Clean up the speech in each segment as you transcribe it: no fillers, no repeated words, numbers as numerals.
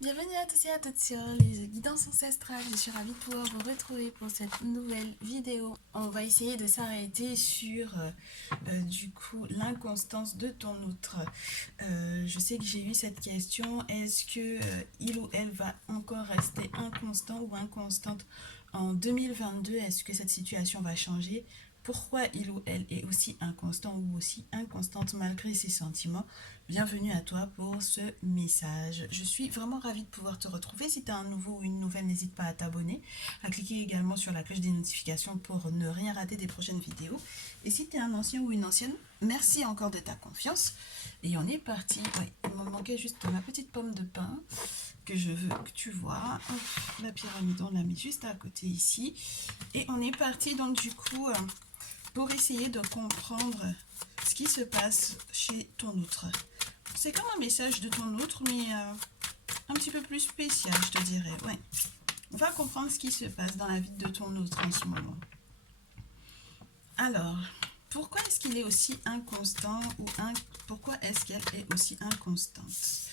Bienvenue à tous et à toutes sur les guidances ancestrales. Je suis ravie de pouvoir vous retrouver pour cette nouvelle vidéo. On va essayer de s'arrêter sur du coup l'inconstance de ton outre. Je sais que j'ai eu cette question. Est-ce que il ou elle va encore rester inconstant ou inconstante en 2022? Est-ce que cette situation va changer? Pourquoi il ou elle est aussi inconstant ou aussi inconstante malgré ses sentiments? Bienvenue à toi pour ce message. Je suis vraiment ravie de pouvoir te retrouver. Si tu as un nouveau ou une nouvelle, n'hésite pas à t'abonner, à cliquer également sur la cloche des notifications pour ne rien rater des prochaines vidéos. Et si tu es un ancien ou une ancienne, merci encore de ta confiance. Et on est parti. Ouais, il me manquait juste ma petite pomme de pain que je veux que tu vois. Hop, la pyramide, on l'a mis juste à côté ici. Et on est parti donc du coup pour essayer de comprendre ce qui se passe chez ton outre. C'est comme un message de ton outre, mais un petit peu plus spécial, je te dirais. Ouais. On va comprendre ce qui se passe dans la vie de ton outre en ce moment. Alors, pourquoi est-ce qu'il est aussi inconstant ou pourquoi est-ce qu'elle est aussi inconstante?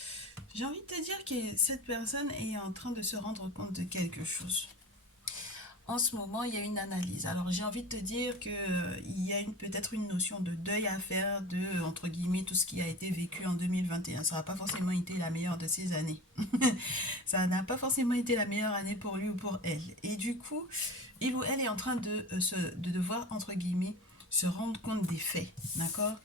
J'ai envie de te dire que cette personne est en train de se rendre compte de quelque chose. En ce moment, il y a une analyse. Alors, j'ai envie de te dire que il y a peut-être une notion de deuil à faire de, entre guillemets, tout ce qui a été vécu en 2021. Ça n'a pas forcément été la meilleure de ses années. Ça n'a pas forcément été la meilleure année pour lui ou pour elle. Et du coup, il ou elle est en train de devoir, entre guillemets, se rendre compte des faits. D'accord?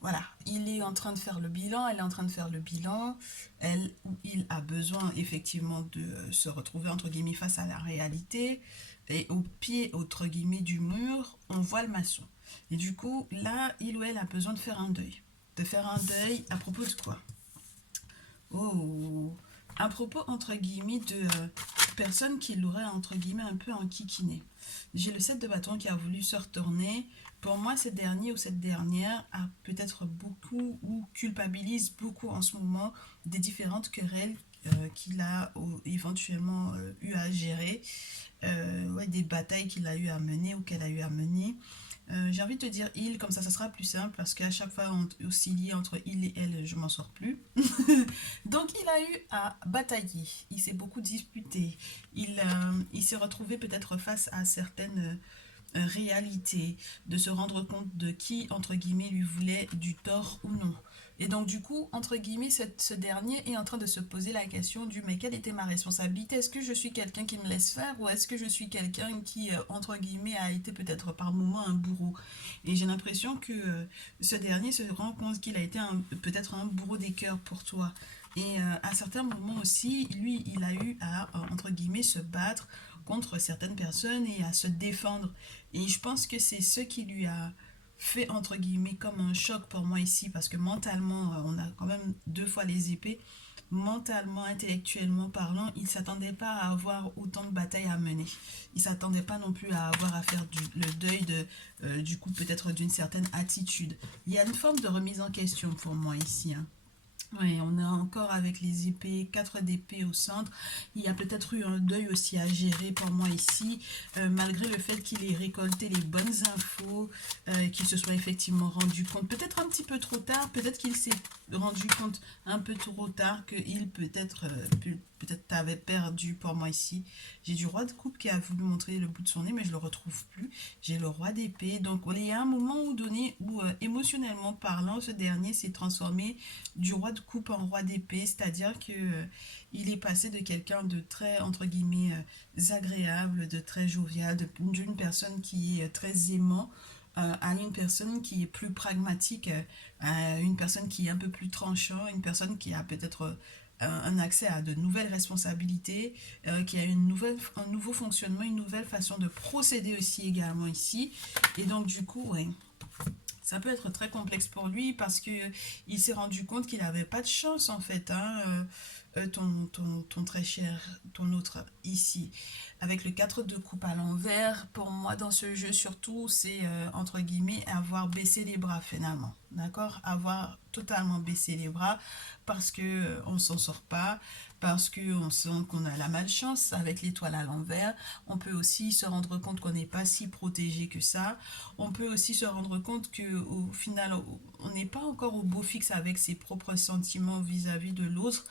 Voilà, il est en train de faire le bilan, elle est en train de faire le bilan, elle ou il a besoin effectivement de se retrouver entre guillemets face à la réalité, et au pied entre guillemets du mur, on voit le maçon. Et du coup, là, il ou elle a besoin de faire un deuil. De faire un deuil à propos de quoi? Oh, à propos entre guillemets de personnes qui l'auraient entre guillemets un peu enquiquiné. J'ai le 7 de bâton qui a voulu se retourner. Pour moi, ce dernier ou cette dernière a peut-être beaucoup ou culpabilise beaucoup en ce moment des différentes querelles qu'il a éventuellement eu à gérer, ouais, des batailles qu'il a eu à mener ou qu'elle a eu à mener. J'ai envie de te dire il, comme ça sera plus simple parce qu'à chaque fois on oscille entre il et elle, je m'en sors plus. Donc il a eu à batailler, il s'est beaucoup disputé, il s'est retrouvé peut-être face à certaines réalités, de se rendre compte de qui, entre guillemets, lui voulait du tort ou non. Et donc du coup, entre guillemets, ce dernier est en train de se poser la question du mais quelle était ma responsabilité? Est-ce que je suis quelqu'un qui me laisse faire ou est-ce que je suis quelqu'un qui, entre guillemets, a été peut-être par moments un bourreau? Et j'ai l'impression que ce dernier se rend compte qu'il a été peut-être un bourreau des cœurs pour toi. Et à certains moments aussi, lui, il a eu à, entre guillemets, se battre contre certaines personnes et à se défendre. Et je pense que c'est ce qui lui a fait, entre guillemets, comme un choc pour moi ici, parce que mentalement, on a quand même deux fois les épées. Mentalement, intellectuellement parlant, il ne s'attendait pas à avoir autant de batailles à mener. Il ne s'attendait pas non plus à avoir à faire le deuil du coup, peut-être d'une certaine attitude. Il y a une forme de remise en question pour moi ici, hein. Oui, on a encore avec les épées, 4 d'épée au centre. Il y a peut-être eu un deuil aussi à gérer pour moi ici, malgré le fait qu'il ait récolté les bonnes infos, qu'il se soit effectivement rendu compte, peut-être un petit peu trop tard, peut-être qu'il s'est rendu compte un peu trop tard qu'il peut-être peut-être t'avais perdu pour moi ici. J'ai du roi de coupe qui a voulu montrer le bout de son nez, mais je le retrouve plus. J'ai le roi d'épée. Donc il y a un moment où donné où émotionnellement parlant, ce dernier s'est transformé du roi de coupe en roi d'épée, c'est-à-dire que il est passé de quelqu'un de très entre guillemets agréable, de très jovial, d'une personne qui est très aimant à une personne qui est plus pragmatique, à une personne qui est un peu plus tranchant, une personne qui a peut-être un accès à de nouvelles responsabilités, qui a un nouveau fonctionnement, une nouvelle façon de procéder aussi également ici. Et donc du coup, ouais, ça peut être très complexe pour lui parce que il s'est rendu compte qu'il n'avait pas de chance en fait, hein, ton très cher, ton autre ici. Avec le 4 de coupe à l'envers, pour moi dans ce jeu surtout, c'est entre guillemets avoir baissé les bras finalement. D'accord? Avoir totalement baissé les bras parce que on s'en sort pas, parce qu'on sent qu'on a la malchance avec l'étoile à l'envers. On peut aussi se rendre compte qu'on n'est pas si protégé que ça. On peut aussi se rendre compte que au final, on n'est pas encore au beau fixe avec ses propres sentiments vis-à-vis de l'autre.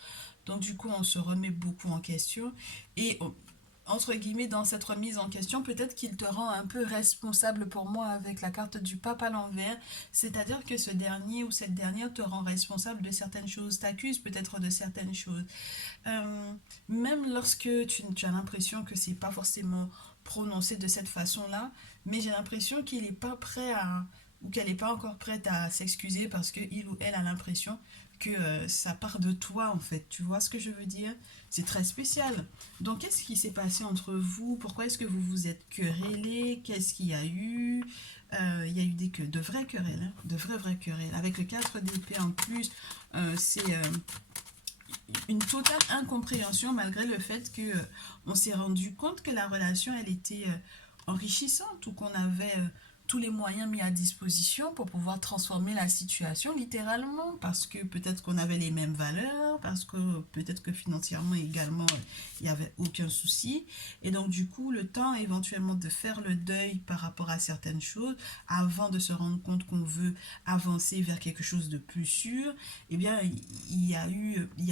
Donc du coup, on se remet beaucoup en question. Et entre guillemets, dans cette remise en question, peut-être qu'il te rend un peu responsable pour moi avec la carte du pape à l'envers. C'est-à-dire que ce dernier ou cette dernière te rend responsable de certaines choses, t'accuse peut-être de certaines choses. Euh, Même lorsque tu as l'impression que c'est pas forcément prononcé de cette façon-là, mais j'ai l'impression qu'il n'est pas prêt à, ou qu'elle n'est pas encore prête à s'excuser parce que il ou elle a l'impression que ça part de toi en fait. Tu vois ce que je veux dire? C'est très spécial. Donc qu'est-ce qui s'est passé entre vous? Pourquoi est-ce que vous vous êtes querellés? Qu'est-ce qu'il y a eu? Il y a eu de vraies querelles, hein, de vraies querelles. Avec le 4 d'épée en plus, c'est une totale incompréhension malgré le fait que on s'est rendu compte que la relation elle était enrichissante ou qu'on avait tous les moyens mis à disposition pour pouvoir transformer la situation littéralement parce que peut-être qu'on avait les mêmes valeurs, parce que peut-être que financièrement également il n'y avait aucun souci et donc du coup le temps éventuellement de faire le deuil par rapport à certaines choses avant de se rendre compte qu'on veut avancer vers quelque chose de plus sûr, eh bien, il y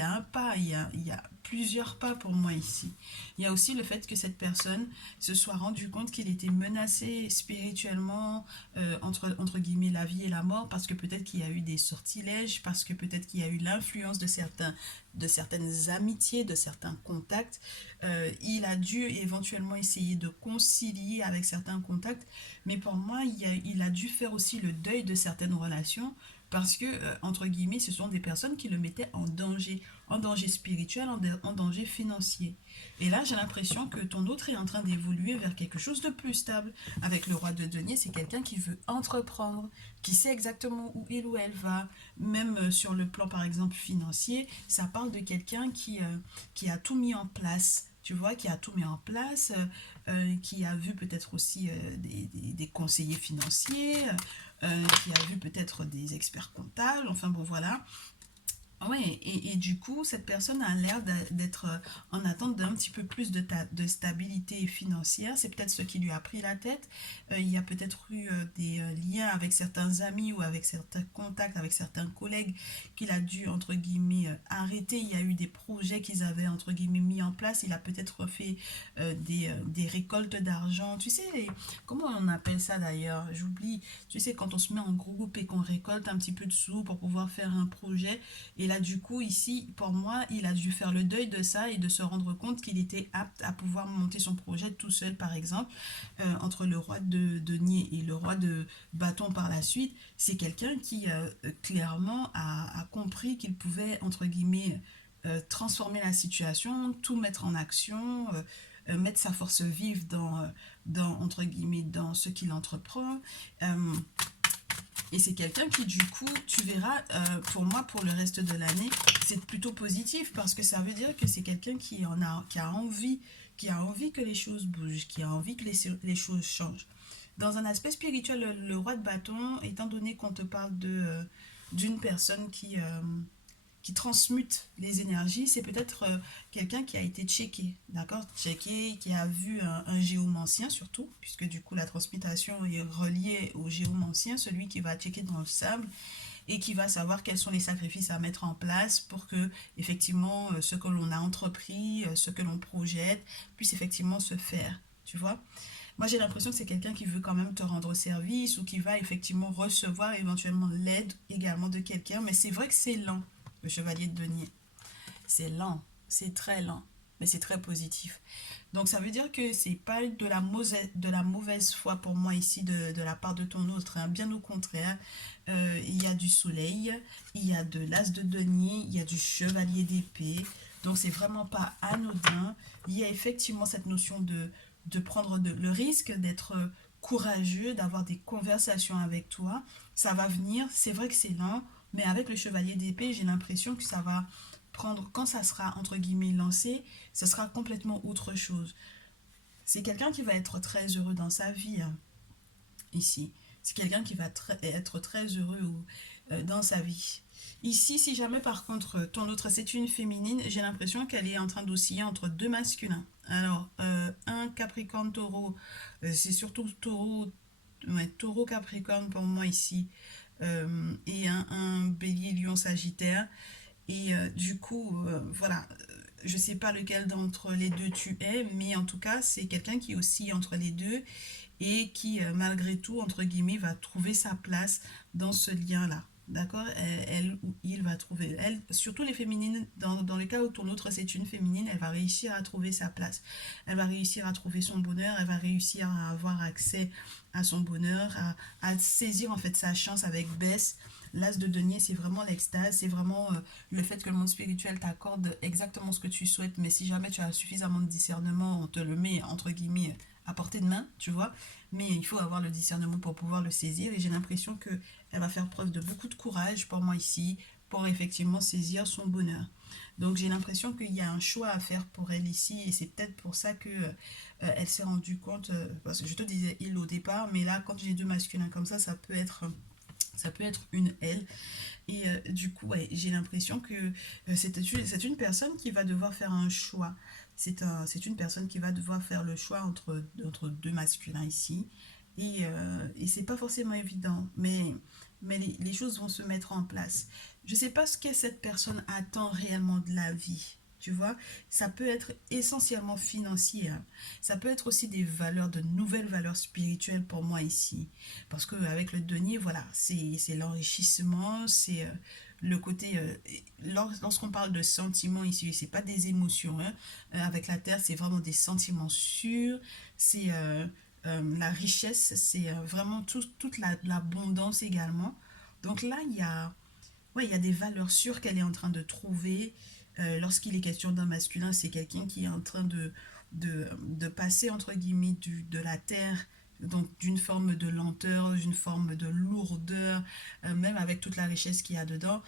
a un pas, il y a plusieurs pas pour moi ici. Il y a aussi le fait que cette personne se soit rendu compte qu'il était menacé spirituellement entre guillemets la vie et la mort parce que peut-être qu'il y a eu des sortilèges, parce que peut-être qu'il y a eu l'influence de certaines amitiés, de certains contacts. Il a dû éventuellement essayer de concilier avec certains contacts, mais pour moi, il a dû faire aussi le deuil de certaines relations parce que, entre guillemets, ce sont des personnes qui le mettaient en danger spirituel, en danger financier. Et là, j'ai l'impression que ton autre est en train d'évoluer vers quelque chose de plus stable. Avec le roi de denier, c'est quelqu'un qui veut entreprendre, qui sait exactement où il ou elle va, même sur le plan, par exemple, financier, ça parle de quelqu'un qui a tout mis en place. Tu vois, qui a tout mis en place, qui a vu peut-être aussi des conseillers financiers, qui a vu peut-être des experts comptables, enfin bon voilà. Ouais, et du coup, cette personne a l'air d'être en attente d'un petit peu plus de stabilité financière. C'est peut-être ce qui lui a pris la tête. Il y a peut-être eu des liens avec certains amis ou avec certains contacts, avec certains collègues qu'il a dû, entre guillemets, arrêter. Il y a eu des projets qu'ils avaient, entre guillemets, mis en place. Il a peut-être fait des récoltes d'argent. Tu sais, comment on appelle ça d'ailleurs? J'oublie. Tu sais, quand on se met en groupe et qu'on récolte un petit peu de sous pour pouvoir faire un projet. Et là, du coup, ici, pour moi, il a dû faire le deuil de ça et de se rendre compte qu'il était apte à pouvoir monter son projet tout seul, par exemple, entre le roi de denier et le roi de bâton par la suite. C'est quelqu'un qui, clairement, a compris qu'il pouvait, entre guillemets, transformer la situation, tout mettre en action, mettre sa force vive entre guillemets, dans ce qu'il entreprend. Euh, et c'est quelqu'un qui, du coup, tu verras, pour moi, pour le reste de l'année, c'est plutôt positif parce que ça veut dire que c'est quelqu'un qui a envie que les choses bougent, qui a envie que les choses changent. Dans un aspect spirituel, le roi de bâton, étant donné qu'on te parle d'une personne qui transmute les énergies, c'est peut-être quelqu'un qui a été checké, d'accord? Checké, qui a vu un géomancien surtout, puisque du coup la transmutation est reliée au géomancien, celui qui va checker dans le sable et qui va savoir quels sont les sacrifices à mettre en place pour que effectivement ce que l'on a entrepris, ce que l'on projette, puisse effectivement se faire, tu vois? Moi, j'ai l'impression que c'est quelqu'un qui veut quand même te rendre service ou qui va effectivement recevoir éventuellement l'aide également de quelqu'un. Mais c'est vrai que c'est lent, le chevalier de denier. C'est lent, c'est très lent, mais c'est très positif. Donc ça veut dire que c'est pas de la mauvaise foi pour moi ici de la part de ton autre, hein. Bien au contraire, il y a du soleil, il y a de l'as de denier, il y a du chevalier d'épée. Donc c'est vraiment pas anodin. Il y a effectivement cette notion de prendre le risque d'être courageux, d'avoir des conversations avec toi. Ça va venir, c'est vrai que c'est lent, mais avec le chevalier d'épée, j'ai l'impression que ça va prendre, quand ça sera entre guillemets lancé, ce sera complètement autre chose. C'est quelqu'un qui va être très heureux dans sa vie, hein, ici. C'est quelqu'un qui va être très heureux dans sa vie. Ici, si jamais par contre ton autre c'est une féminine, j'ai l'impression qu'elle est en train d'osciller entre deux masculins. Alors, un Capricorne Taureau, c'est surtout Taureau, ouais, Taureau Capricorne pour moi ici, et un Bélier Lion Sagittaire. Et du coup, voilà, je sais pas lequel d'entre les deux tu es, mais en tout cas, c'est quelqu'un qui oscille entre les deux et qui, malgré tout, entre guillemets, va trouver sa place dans ce lien-là. D'accord? Elle ou il va trouver. Elle, surtout les féminines, dans le cas où ton autre c'est une féminine, elle va réussir à trouver sa place. Elle va réussir à trouver son bonheur, elle va réussir à avoir accès à son bonheur, à saisir en fait sa chance avec Bess. L'as de denier, c'est vraiment l'extase, c'est vraiment le fait que le monde spirituel t'accorde exactement ce que tu souhaites, mais si jamais tu as suffisamment de discernement, on te le met entre guillemets à portée de main, tu vois, mais il faut avoir le discernement pour pouvoir le saisir, et j'ai l'impression que elle va faire preuve de beaucoup de courage pour moi ici, pour effectivement saisir son bonheur. Donc j'ai l'impression qu'il y a un choix à faire pour elle ici, et c'est peut-être pour ça que elle s'est rendue compte, parce que je te disais il au départ, mais là quand j'ai deux masculins comme ça peut être une elle. Et du coup, ouais, j'ai l'impression que c'est une personne qui va devoir faire un choix. C'est une personne qui va devoir faire le choix entre deux masculins ici. Et c'est pas forcément évident, mais les choses vont se mettre en place. Je sais pas ce que cette personne attend réellement de la vie. Tu vois, ça peut être essentiellement financier, hein. Ça peut être aussi des valeurs, de nouvelles valeurs spirituelles pour moi ici. Parce qu'avec le denier, voilà, c'est l'enrichissement, c'est le côté. Lorsqu'on parle de sentiments ici, c'est pas des émotions, hein. Avec la terre, c'est vraiment des sentiments sûrs, c'est la richesse, c'est vraiment toute l'abondance également. Donc là, ouais, il y a des valeurs sûres qu'elle est en train de trouver. Lorsqu'il est question d'un masculin, c'est quelqu'un qui est en train de passer, entre guillemets, de la terre, donc d'une forme de lenteur, d'une forme de lourdeur, même avec toute la richesse qu'il y a dedans,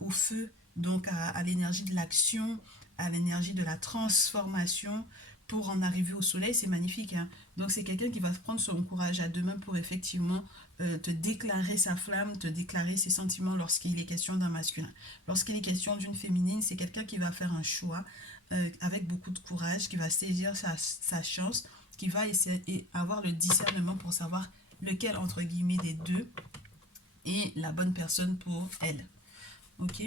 au feu, donc à l'énergie de l'action, à l'énergie de la transformation pour en arriver au soleil. C'est magnifique, hein. Donc c'est quelqu'un qui va prendre son courage à deux mains pour effectivement te déclarer sa flamme, te déclarer ses sentiments lorsqu'il est question d'un masculin. Lorsqu'il est question d'une féminine, c'est quelqu'un qui va faire un choix avec beaucoup de courage, qui va saisir sa chance, qui va essayer et avoir le discernement pour savoir lequel entre guillemets des deux est la bonne personne pour elle. Ok.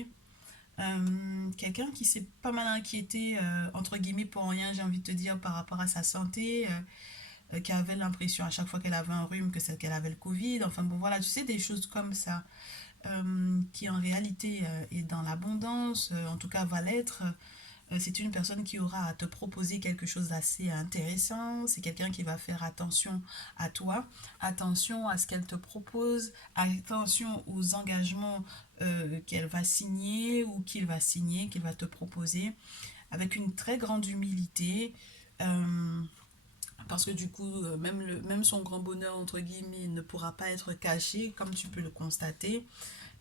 Quelqu'un qui s'est pas mal inquiété entre guillemets pour rien, j'ai envie de te dire, par rapport à sa santé, qui avait l'impression à chaque fois qu'elle avait un rhume que c'est qu'elle avait le Covid. Enfin bon, voilà, tu sais, des choses comme ça, qui en réalité est dans l'abondance, en tout cas va l'être. C'est une personne qui aura à te proposer quelque chose d'assez intéressant. C'est quelqu'un qui va faire attention à toi, attention à ce qu'elle te propose, attention aux engagements qu'elle va signer ou qu'il va signer, qu'il va te proposer, avec une très grande humilité. Parce que du coup, même son grand bonheur, entre guillemets, ne pourra pas être caché, comme tu peux le constater.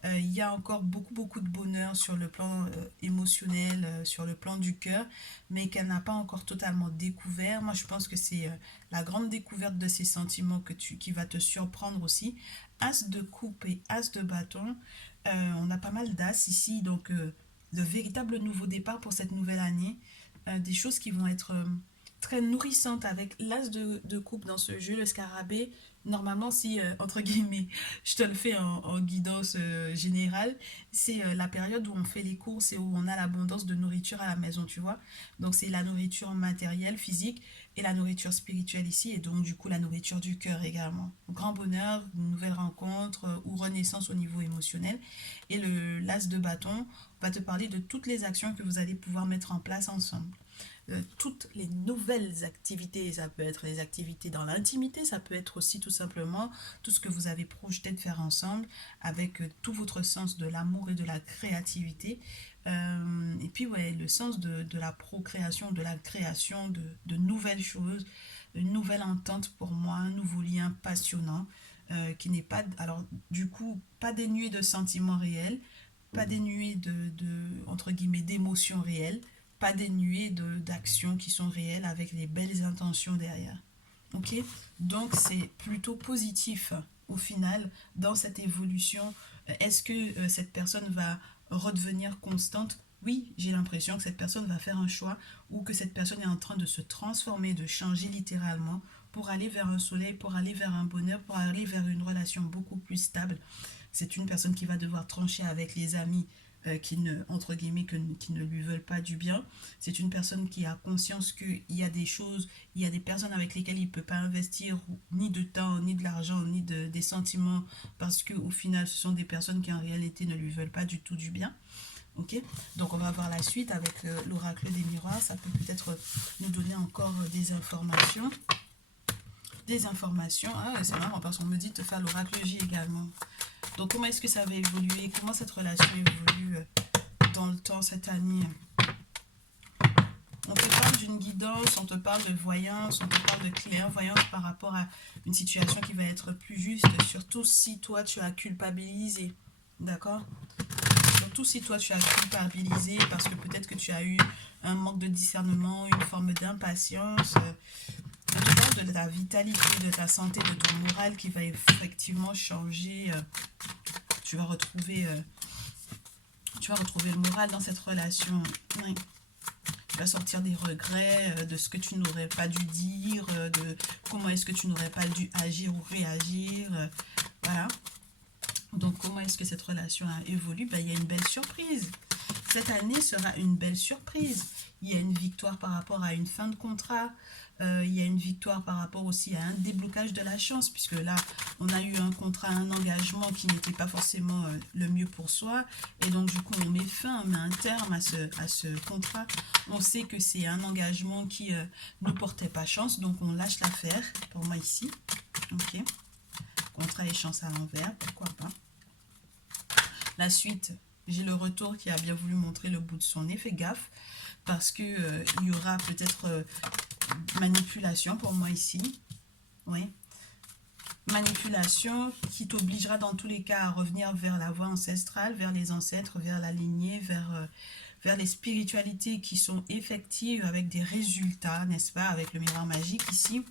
Il y a encore beaucoup de bonheur sur le plan émotionnel, sur le plan du cœur, mais qu'elle n'a pas encore totalement découvert. Moi, je pense que c'est la grande découverte de ces sentiments qui va te surprendre aussi. As de coupe et as de bâton, on a pas mal d'as ici, donc de véritables nouveaux départs pour cette nouvelle année. Des choses qui vont être très nourrissantes avec l'as de coupe dans ce jeu, le scarabée. Normalement, si, entre guillemets, je te le fais en guidance générale, c'est la période où on fait les courses et où on a l'abondance de nourriture à la maison, tu vois. Donc c'est la nourriture matérielle, physique, et la nourriture spirituelle ici, et donc du coup la nourriture du cœur également. Grand bonheur, une nouvelle rencontre ou renaissance au niveau émotionnel. Et le l'as de bâton va te parler de toutes les actions que vous allez pouvoir mettre en place ensemble. Toutes les nouvelles activités, ça peut être les activités dans l'intimité, ça peut être aussi tout simplement tout ce que vous avez projeté de faire ensemble avec tout votre sens de l'amour et de la créativité. Et puis ouais, le sens de la procréation, de la création de nouvelles choses, une nouvelle entente pour moi, un nouveau lien passionnant qui n'est pas, alors du coup, pas dénué de sentiments réels, pas dénué entre guillemets, d'émotions réelles, pas dénué d'actions qui sont réelles avec les belles intentions derrière. Ok. Donc c'est plutôt positif au final dans cette évolution. Est-ce que cette personne va redevenir constante? Oui, j'ai l'impression que cette personne va faire un choix ou que cette personne est en train de se transformer, de changer littéralement pour aller vers un soleil, pour aller vers un bonheur, pour aller vers une relation beaucoup plus stable. C'est une personne qui va devoir trancher avec les amis qui ne, entre guillemets, qui ne lui veulent pas du bien. C'est une personne qui a conscience qu'il y a des choses, il y a des personnes avec lesquelles il ne peut pas investir ni de temps, ni de l'argent, ni des sentiments, parce qu'au final, ce sont des personnes qui en réalité ne lui veulent pas du tout du bien. Ok, donc on va voir la suite avec l'oracle des miroirs. Ça peut peut-être nous donner encore des informations. Des informations. Ah, c'est marrant parce qu'on me dit de faire l'oracle J également. Donc comment est-ce que ça va évoluer? Comment cette relation évolue dans le temps cette année? On te parle d'une guidance, on te parle de voyance, on te parle de clairvoyance par rapport à une situation qui va être plus juste, surtout si toi tu as culpabilisé. D'accord? Surtout si toi tu as culpabilisé parce que peut-être que tu as eu un manque de discernement, une forme d'impatience. On te parle de ta vitalité, de ta santé, de ton moral qui va effectivement changer. Tu vas retrouver le moral dans cette relation. Oui. Tu vas sortir des regrets, de ce que tu n'aurais pas dû dire, de comment est-ce que tu n'aurais pas dû agir ou réagir. Voilà. Donc, comment est-ce que cette relation a évolué? Ben, il y a une belle surprise. Cette année sera une belle surprise. Il y a une victoire par rapport à une fin de contrat. Il y a une victoire par rapport aussi à un déblocage de la chance, puisque là, on a eu un contrat, un engagement qui n'était pas forcément le mieux pour soi. Et donc, du coup, on met fin, on met un terme à ce contrat. On sait que c'est un engagement qui ne portait pas chance, donc on lâche l'affaire, pour moi ici. Ok. Contrat et chance à l'envers, pourquoi pas. La suite, j'ai le retour qui a bien voulu montrer le bout de son nez. Fais gaffe, parce que il y aura peut-être manipulation pour moi ici. Oui. Manipulation qui t'obligera dans tous les cas à revenir vers la voie ancestrale, vers les ancêtres, vers la lignée, vers les spiritualités qui sont effectives avec des résultats, n'est-ce pas, avec le miroir magique ici.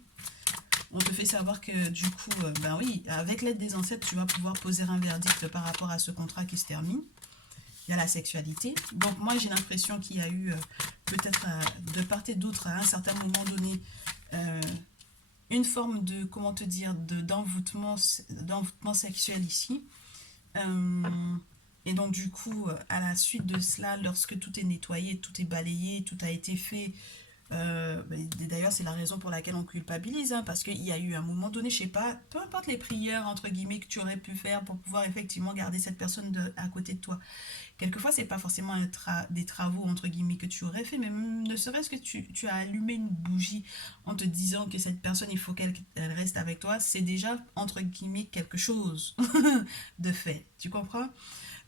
On te fait savoir que du coup, ben oui, avec l'aide des ancêtres, tu vas pouvoir poser un verdict par rapport à ce contrat qui se termine. Il y a la sexualité. Donc moi, j'ai l'impression qu'il y a eu peut-être de part et d'autre, à un certain moment donné, une forme de, comment te dire, d'envoûtement sexuel ici. Et donc du coup, à la suite de cela, lorsque tout est nettoyé, tout est balayé, tout a été fait, d'ailleurs c'est la raison pour laquelle on culpabilise, hein, parce qu'il y a eu un moment donné, je sais pas, peu importe les prières entre guillemets que tu aurais pu faire pour pouvoir effectivement garder cette personne à côté de toi. Quelquefois c'est pas forcément des travaux entre guillemets que tu aurais fait, mais ne serait-ce que tu as allumé une bougie en te disant que cette personne il faut qu'elle reste avec toi, c'est déjà entre guillemets quelque chose de fait, tu comprends?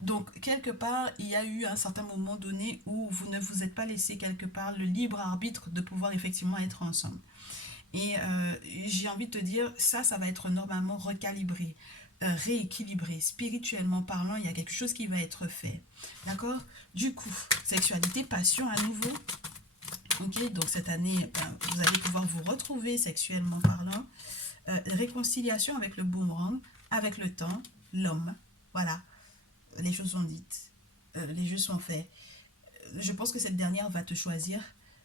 Donc, quelque part, il y a eu un certain moment donné où vous ne vous êtes pas laissé quelque part le libre arbitre de pouvoir effectivement être ensemble. Et j'ai envie de te dire, ça va être normalement recalibré, rééquilibré. Spirituellement parlant, il y a quelque chose qui va être fait. D'accord? Du coup, sexualité, passion à nouveau. Ok, donc cette année, vous allez pouvoir vous retrouver sexuellement parlant. Réconciliation avec le boomerang, avec le temps, l'homme. Voilà. Les choses sont dites, les jeux sont faits. Je pense que cette dernière va te choisir,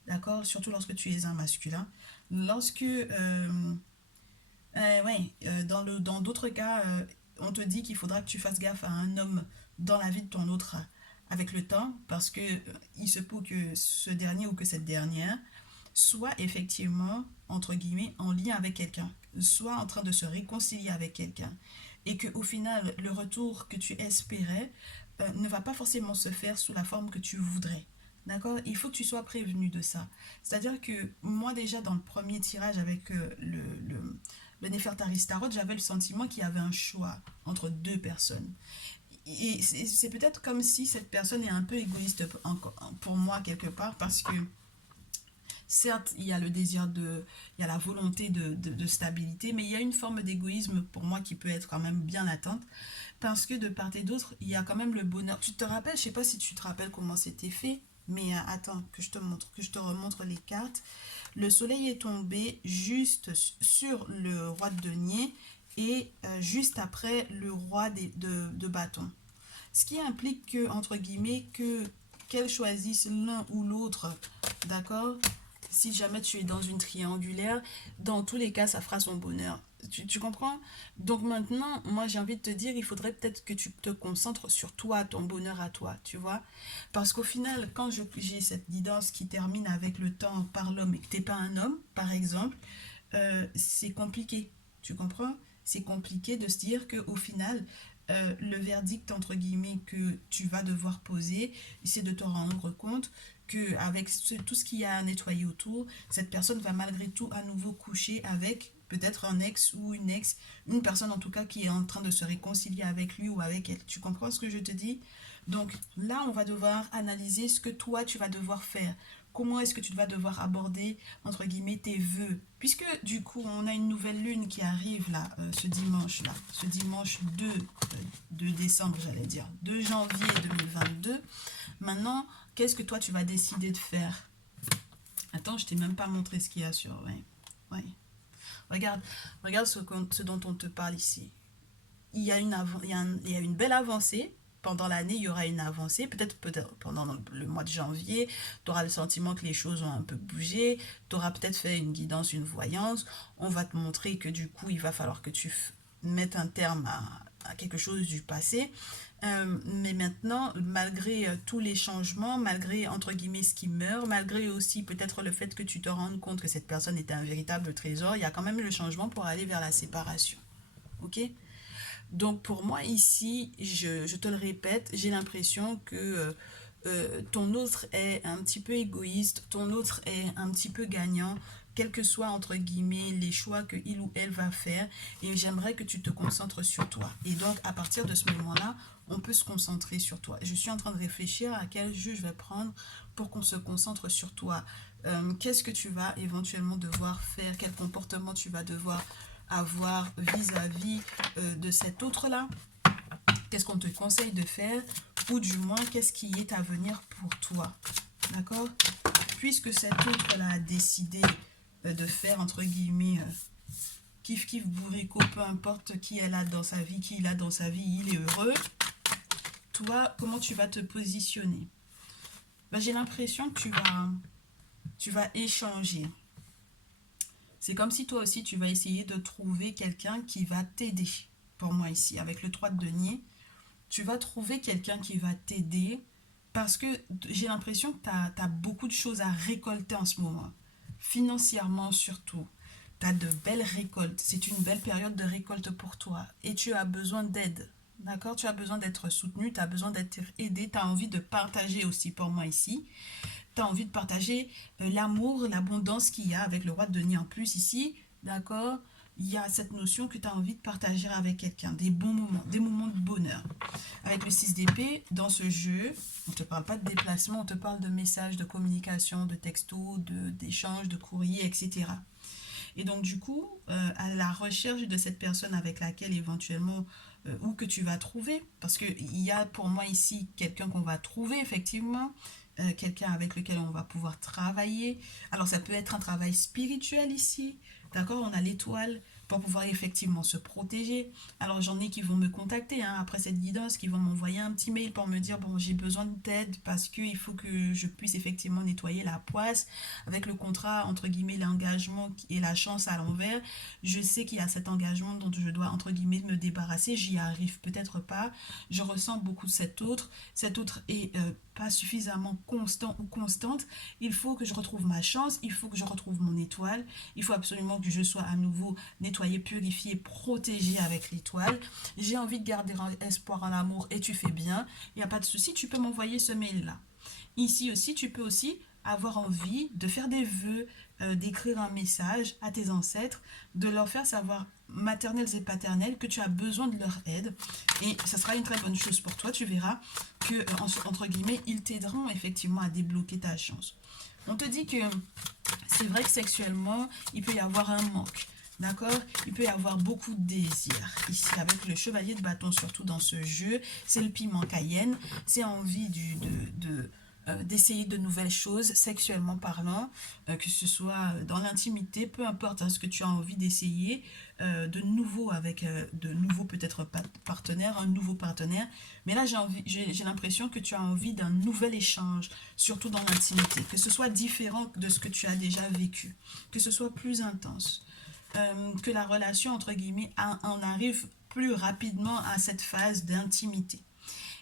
d'accord? Surtout lorsque tu es un masculin. Lorsque, ouais, dans d'autres cas, on te dit qu'il faudra que tu fasses gaffe à un homme dans la vie de ton autre avec le temps, parce que il se peut que ce dernier ou que cette dernière soit effectivement, entre guillemets, en lien avec quelqu'un, soit en train de se réconcilier avec quelqu'un, et que au final, le retour que tu espérais ne va pas forcément se faire sous la forme que tu voudrais. D'accord? Il faut que tu sois prévenu de ça. C'est-à-dire que moi déjà dans le premier tirage avec le Nefertari Tarot, j'avais le sentiment qu'il y avait un choix entre deux personnes. Et c'est peut-être comme si cette personne est un peu égoïste pour moi quelque part, parce que certes, il y a le désir il y a la volonté de stabilité, mais il y a une forme d'égoïsme pour moi qui peut être quand même bien latente, parce que de part et d'autre, il y a quand même le bonheur. Tu te rappelles, je sais pas si tu te rappelles comment c'était fait, mais attends, que je te montre, que je te remontre les cartes. Le soleil est tombé juste sur le roi de denier et juste après le roi de bâton. Ce qui implique que, entre guillemets, qu'elles choisissent l'un ou l'autre, d'accord? Si jamais tu es dans une triangulaire, dans tous les cas, ça fera son bonheur. Tu comprends? Donc maintenant, moi j'ai envie de te dire, il faudrait peut-être que tu te concentres sur toi, ton bonheur à toi, tu vois? Parce qu'au final, quand j'ai cette guidance qui termine avec le temps par l'homme et que t'es pas un homme, par exemple, c'est compliqué, tu comprends? C'est compliqué de se dire qu'au final, le verdict, entre guillemets, que tu vas devoir poser, c'est de te rendre compte que avec tout ce qu'il y a à nettoyer autour, cette personne va malgré tout à nouveau coucher avec peut-être un ex ou une ex, une personne en tout cas qui est en train de se réconcilier avec lui ou avec elle. Tu comprends ce que je te dis? Donc là, on va devoir analyser ce que toi, tu vas devoir faire. Comment est-ce que tu vas devoir aborder, entre guillemets, tes vœux? Puisque du coup, on a une nouvelle lune qui arrive là, ce dimanche 2 décembre, j'allais dire, 2 janvier 2022. Maintenant, qu'est-ce que toi, tu vas décider de faire? Attends, je t'ai même pas montré ce qu'il y a sur... Ouais, ouais. Regarde, regarde ce dont on te parle ici. Il y a une belle avancée. Pendant l'année, il y aura une avancée. Peut-être pendant le mois de janvier, tu auras le sentiment que les choses ont un peu bougé. Tu auras peut-être fait une guidance, une voyance. On va te montrer que du coup, il va falloir que tu mettes un terme à quelque chose du passé. Mais maintenant, malgré tous les changements, malgré entre guillemets ce qui meurt, malgré aussi peut-être le fait que tu te rendes compte que cette personne était un véritable trésor, il y a quand même le changement pour aller vers la séparation. Ok? Donc pour moi ici, je te le répète, j'ai l'impression que ton autre est un petit peu égoïste, ton autre est un petit peu gagnant, quels que soient entre guillemets les choix que il ou elle va faire, et j'aimerais que tu te concentres sur toi. Et donc à partir de ce moment-là, on peut se concentrer sur toi. Je suis en train de réfléchir à quel jeu je vais prendre pour qu'on se concentre sur toi. Qu'est-ce que tu vas éventuellement devoir faire, quel comportement tu vas devoir avoir vis-à-vis de cet autre-là, qu'est-ce qu'on te conseille de faire, ou du moins qu'est-ce qui est à venir pour toi. D'accord? Puisque cet autre-là a décidé de faire, entre guillemets, kiff kiff bourrico, peu importe qui elle a dans sa vie, qui il a dans sa vie, il est heureux. Toi, comment tu vas te positionner? Ben, j'ai l'impression que tu vas échanger. C'est comme si toi aussi tu vas essayer de trouver quelqu'un qui va t'aider. Pour moi ici, avec le 3 de denier, tu vas trouver quelqu'un qui va t'aider parce que j'ai l'impression que tu as beaucoup de choses à récolter en ce moment. Financièrement surtout. Tu as de belles récoltes. C'est une belle période de récolte pour toi. Et tu as besoin d'aide. D'accord? Tu as besoin d'être soutenu, tu as besoin d'être aidé, tu as envie de partager aussi pour moi ici. Tu as envie de partager l'amour, l'abondance qu'il y a avec le roi de denier en plus ici. D'accord? Il y a cette notion que tu as envie de partager avec quelqu'un, des moments de bonheur. Avec le 6 d'épée, dans ce jeu, on ne te parle pas de déplacement, on te parle de messages, de communication, de textos, d'échanges, de courriers, etc. Et donc du coup, à la recherche de cette personne avec laquelle éventuellement, ou que tu vas trouver, parce qu'il y a pour moi ici quelqu'un qu'on va trouver effectivement, quelqu'un avec lequel on va pouvoir travailler. Alors ça peut être un travail spirituel ici, d'accord? On a l'étoile pour pouvoir effectivement se protéger. Alors j'en ai qui vont me contacter hein, après cette guidance, qui vont m'envoyer un petit mail pour me dire bon j'ai besoin d'aide parce qu'il faut que je puisse effectivement nettoyer la poisse avec le contrat entre guillemets l'engagement et la chance à l'envers. Je sais qu'il y a cet engagement dont je dois entre guillemets me débarrasser, j'y arrive peut-être pas, je ressens beaucoup de cet autre est pas suffisamment constant ou constante, il faut que je retrouve ma chance, il faut que je retrouve mon étoile, il faut absolument que je sois à nouveau nettoyé, purifié, protégé avec l'étoile. J'ai envie de garder espoir en l'amour et tu fais bien, il n'y a pas de souci, tu peux m'envoyer ce mail-là. Ici aussi, tu peux aussi avoir envie de faire des vœux, d'écrire un message à tes ancêtres, de leur faire savoir maternels et paternels que tu as besoin de leur aide et ça sera une très bonne chose pour toi, tu verras que entre guillemets ils t'aideront effectivement à débloquer ta chance. On te dit que c'est vrai que sexuellement il peut y avoir un manque, d'accord, il peut y avoir beaucoup de désirs ici avec le chevalier de bâton, surtout dans ce jeu c'est le piment cayenne, c'est envie d'essayer de nouvelles choses sexuellement parlant, que ce soit dans l'intimité, peu importe hein, ce que tu as envie d'essayer, de nouveau avec de nouveaux peut-être partenaires, un nouveau partenaire. Mais là, j'ai l'impression que tu as envie d'un nouvel échange, surtout dans l'intimité, que ce soit différent de ce que tu as déjà vécu, que ce soit plus intense. que la relation, entre guillemets, en arrive plus rapidement à cette phase d'intimité.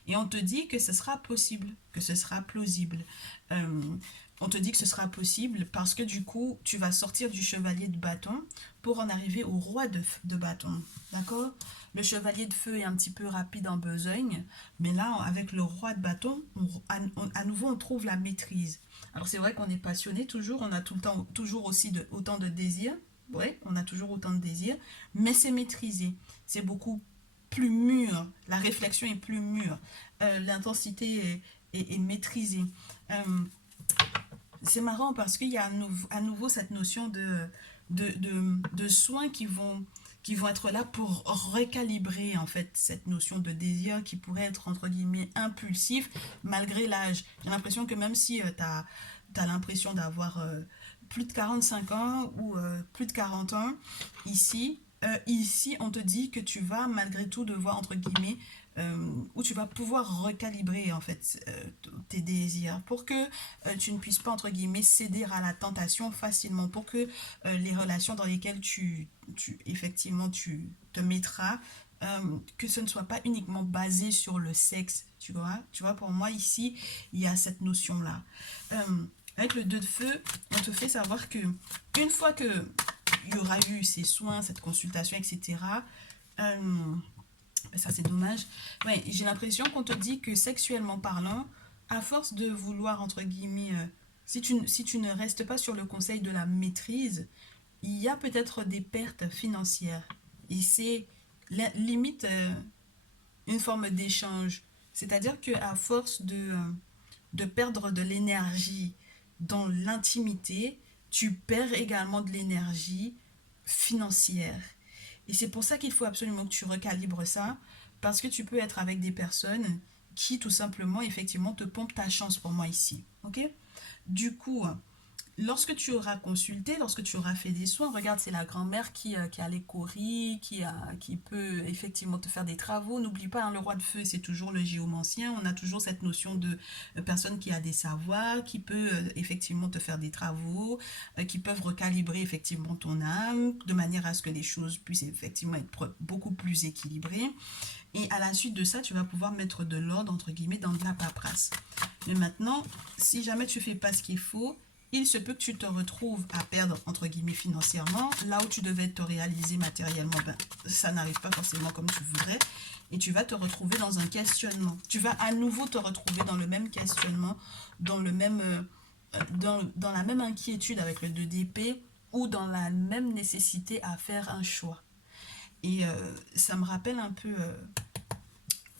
Et on te dit que ce sera possible, que ce sera plausible. Euh, on te dit que ce sera possible parce que du coup, tu vas sortir du chevalier de bâton pour en arriver au roi de bâton. D'accord? Le chevalier de feu est un petit peu rapide en besogne, mais là, avec le roi de bâton, à nouveau, on trouve la maîtrise. Alors c'est vrai qu'on est passionné toujours, on a tout le temps, toujours aussi autant de désirs. Oui, on a toujours autant de désirs, mais c'est maîtrisé. C'est beaucoup plus mûr, la réflexion est plus mûre, l'intensité est maîtrisée. Euh, c'est marrant parce qu'il y a à nouveau cette notion de soins qui vont être là pour recalibrer en fait cette notion de désir qui pourrait être entre guillemets impulsif malgré l'âge. J'ai l'impression que même si tu as l'impression d'avoir plus de 45 ans ou plus de 40 ans, ici on te dit que tu vas malgré tout devoir entre guillemets où tu vas pouvoir recalibrer en fait tes désirs pour que tu ne puisses pas entre guillemets céder à la tentation facilement, pour que les relations dans lesquelles effectivement tu te mettras, que ce ne soit pas uniquement basé sur le sexe, tu vois, pour moi ici il y a cette notion là. Avec le 2 de feu, on te fait savoir que une fois que il y aura eu ces soins, cette consultation, etc., ça c'est dommage. Ouais, j'ai l'impression qu'on te dit que sexuellement parlant, à force de vouloir, entre guillemets, si tu ne restes pas sur le conseil de la maîtrise, il y a peut-être des pertes financières. Et c'est limite une forme d'échange. C'est-à-dire qu'à force de perdre de l'énergie dans l'intimité, tu perds également de l'énergie financière. Et c'est pour ça qu'il faut absolument que tu recalibres ça, parce que tu peux être avec des personnes qui tout simplement, effectivement, te pompent ta chance pour moi ici. Ok? Du coup, lorsque tu auras consulté, lorsque tu auras fait des soins, regarde, c'est la grand-mère qui a les coris, qui peut effectivement te faire des travaux. N'oublie pas, hein, le roi de feu, c'est toujours le géomancien. On a toujours cette notion de personne qui a des savoirs, qui peut effectivement te faire des travaux, qui peuvent recalibrer effectivement ton âme, de manière à ce que les choses puissent effectivement être beaucoup plus équilibrées. Et à la suite de ça, tu vas pouvoir mettre de l'ordre, entre guillemets, dans de la paperasse. Mais maintenant, si jamais tu fais pas ce qu'il faut, il se peut que tu te retrouves à perdre, entre guillemets, financièrement. Là où tu devais te réaliser matériellement, ben, ça n'arrive pas forcément comme tu voudrais. Et tu vas te retrouver dans un questionnement. Tu vas à nouveau te retrouver dans le même questionnement, dans le même, dans la même inquiétude avec le 2 d'épée ou dans la même nécessité à faire un choix. Et ça me rappelle un peu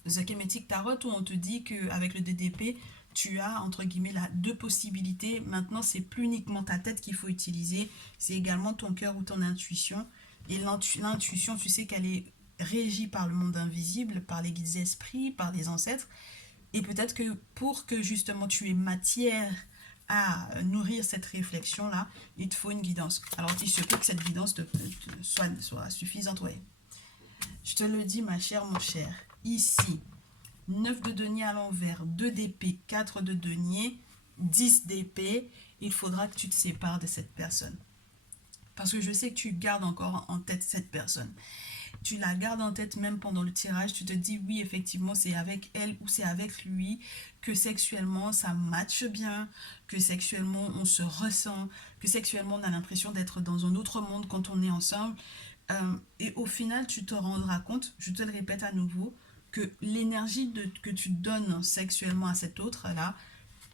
The Kemetic Tarot où on te dit qu'avec le DDP, tu as entre guillemets là, deux possibilités. Maintenant, c'est plus uniquement ta tête qu'il faut utiliser, c'est également ton cœur ou ton intuition. Et l'intuition, tu sais qu'elle est régie par le monde invisible, par les guides esprits, par les ancêtres. Et peut-être que pour que justement tu aies matière à nourrir cette réflexion-là, il te faut une guidance. Alors, il se peut que cette guidance soit suffisante, ouais. Je te le dis, ma chère, mon cher. Ici, 9 de denier à l'envers, 2 d'épée, 4 de denier, 10 d'épée. Il faudra que tu te sépares de cette personne. Parce que je sais que tu gardes encore en tête cette personne. Tu la gardes en tête même pendant le tirage. Tu te dis, oui, effectivement, c'est avec elle ou c'est avec lui que sexuellement, ça matche bien, que sexuellement, on se ressent, que sexuellement, on a l'impression d'être dans un autre monde quand on est ensemble. Et au final, tu te rendras compte, je te le répète à nouveau, que l'énergie que tu donnes sexuellement à cet autre-là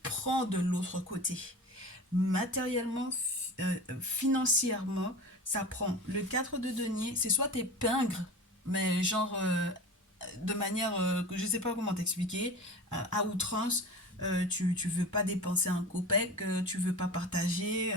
prend de l'autre côté. Matériellement, financièrement, ça prend. Le 4 de denier, c'est soit t'es pingre, mais genre de manière que je sais pas comment t'expliquer, à outrance, tu veux pas dépenser un copec, tu veux pas partager,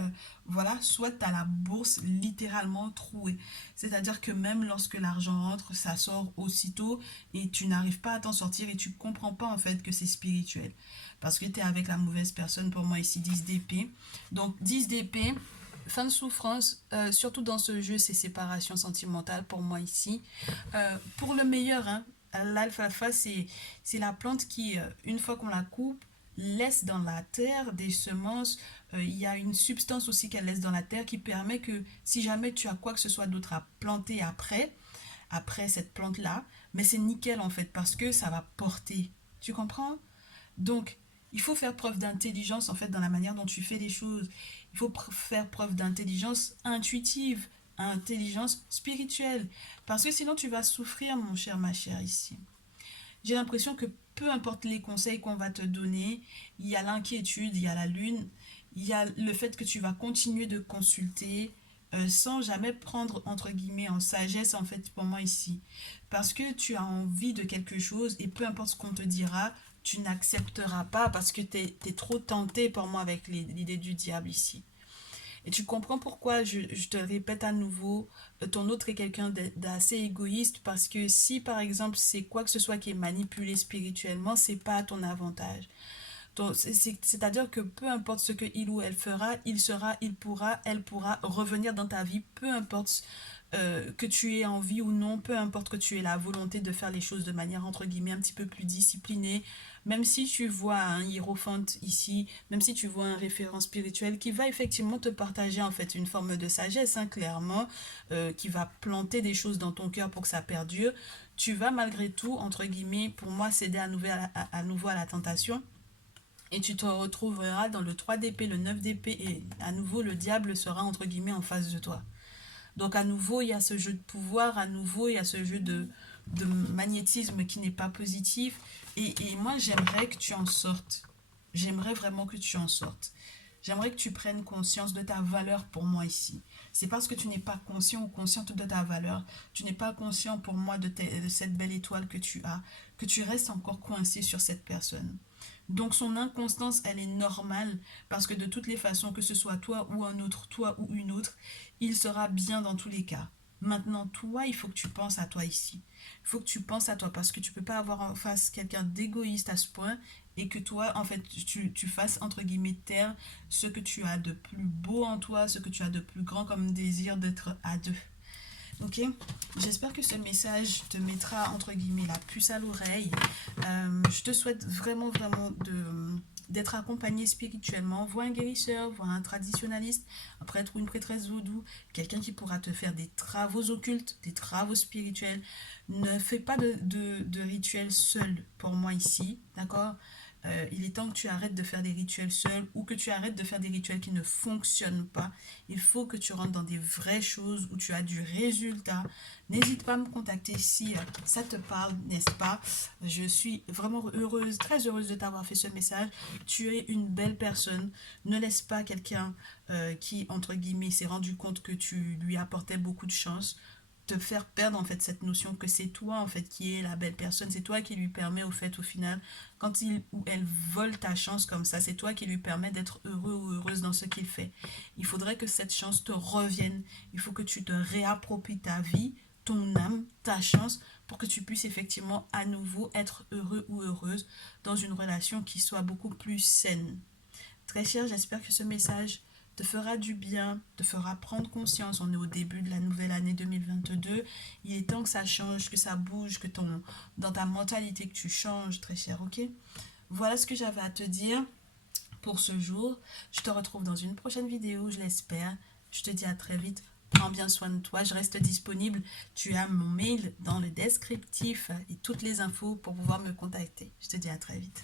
voilà, soit tu as la bourse littéralement trouée. C'est-à-dire que même lorsque l'argent rentre, ça sort aussitôt et tu n'arrives pas à t'en sortir et tu comprends pas en fait que c'est spirituel. Parce que tu es avec la mauvaise personne, pour moi ici 10 d'épée. Donc 10 d'épée, fin de souffrance, surtout dans ce jeu, c'est séparation sentimentale pour moi ici. Pour le meilleur, hein, l'alfalfa, c'est la plante qui, une fois qu'on la coupe, laisse dans la terre des semences il y a une substance aussi qu'elle laisse dans la terre qui permet que si jamais tu as quoi que ce soit d'autre à planter après cette plante-là, mais c'est nickel en fait parce que ça va porter. Tu comprends? Donc, il faut faire preuve d'intelligence en fait dans la manière dont tu fais les choses. Il faut faire preuve d'intelligence intuitive, intelligence spirituelle. Parce que sinon tu vas souffrir, mon cher, ma chère, ici. J'ai l'impression que peu importe les conseils qu'on va te donner, il y a l'inquiétude, il y a la lune, il y a le fait que tu vas continuer de consulter sans jamais prendre entre guillemets en sagesse en fait pour moi ici. Parce que tu as envie de quelque chose et peu importe ce qu'on te dira, tu n'accepteras pas parce que tu es trop tenté pour moi avec l'idée du diable ici. Et tu comprends pourquoi je te répète à nouveau, ton autre est quelqu'un d'assez égoïste parce que si par exemple c'est quoi que ce soit qui est manipulé spirituellement, c'est pas à ton avantage. C'est-à-dire que peu importe ce que il ou elle fera, il sera, il pourra, elle pourra revenir dans ta vie, peu importe que tu aies envie ou non, peu importe que tu aies la volonté de faire les choses de manière entre guillemets un petit peu plus disciplinée, même si tu vois un hiérophante ici, même si tu vois un référent spirituel qui va effectivement te partager en fait une forme de sagesse, hein, clairement, qui va planter des choses dans ton cœur pour que ça perdure, tu vas malgré tout, entre guillemets, pour moi, céder à nouveau à la tentation. Et tu te retrouveras dans le 3 d'épée, le 9 d'épée, et à nouveau le diable sera entre guillemets en face de toi. Donc à nouveau, il y a ce jeu de pouvoir, à nouveau, il y a ce jeu de magnétisme qui n'est pas positif. Et moi, j'aimerais que tu en sortes. J'aimerais vraiment que tu en sortes. J'aimerais que tu prennes conscience de ta valeur pour moi ici. C'est parce que tu n'es pas conscient ou consciente de ta valeur, tu n'es pas conscient pour moi de cette belle étoile que tu as, que tu restes encore coincé sur cette personne. Donc son inconstance, elle est normale parce que de toutes les façons, que ce soit toi ou un autre, toi ou une autre, il sera bien dans tous les cas. Maintenant, toi, il faut que tu penses à toi ici. Il faut que tu penses à toi parce que tu ne peux pas avoir en face quelqu'un d'égoïste à ce point et que toi, en fait, tu fasses, entre guillemets, taire ce que tu as de plus beau en toi, ce que tu as de plus grand comme désir d'être à deux. Ok, j'espère que ce message te mettra entre guillemets la puce à l'oreille. Je te souhaite vraiment vraiment d'être accompagné spirituellement. Vois un guérisseur, vois un traditionnaliste, un prêtre ou une prêtresse vaudou, quelqu'un qui pourra te faire des travaux occultes, des travaux spirituels. Ne fais pas de rituels seul pour moi ici, d'accord? Il est temps que tu arrêtes de faire des rituels seul ou que tu arrêtes de faire des rituels qui ne fonctionnent pas. Il faut que tu rentres dans des vraies choses où tu as du résultat. N'hésite pas à me contacter si ça te parle, n'est-ce pas? Je suis vraiment heureuse, très heureuse de t'avoir fait ce message. Tu es une belle personne. Ne laisse pas quelqu'un qui, entre guillemets, s'est rendu compte que tu lui apportais beaucoup de chance te faire perdre en fait cette notion que c'est toi en fait qui est la belle personne, c'est toi qui lui permet au fait au final quand il ou elle vole ta chance comme ça, c'est toi qui lui permet d'être heureux ou heureuse dans ce qu'il fait. Il faudrait que cette chance te revienne, il faut que tu te réappropries ta vie, ton âme, ta chance pour que tu puisses effectivement à nouveau être heureux ou heureuse dans une relation qui soit beaucoup plus saine. Très cher, j'espère que ce message te fera du bien, te fera prendre conscience. On est au début de la nouvelle année 2022. Il est temps que ça change, que ça bouge, que dans ta mentalité que tu changes, très cher, ok? Voilà ce que j'avais à te dire pour ce jour. Je te retrouve dans une prochaine vidéo, je l'espère. Je te dis à très vite. Prends bien soin de toi, je reste disponible. Tu as mon mail dans le descriptif et toutes les infos pour pouvoir me contacter. Je te dis à très vite.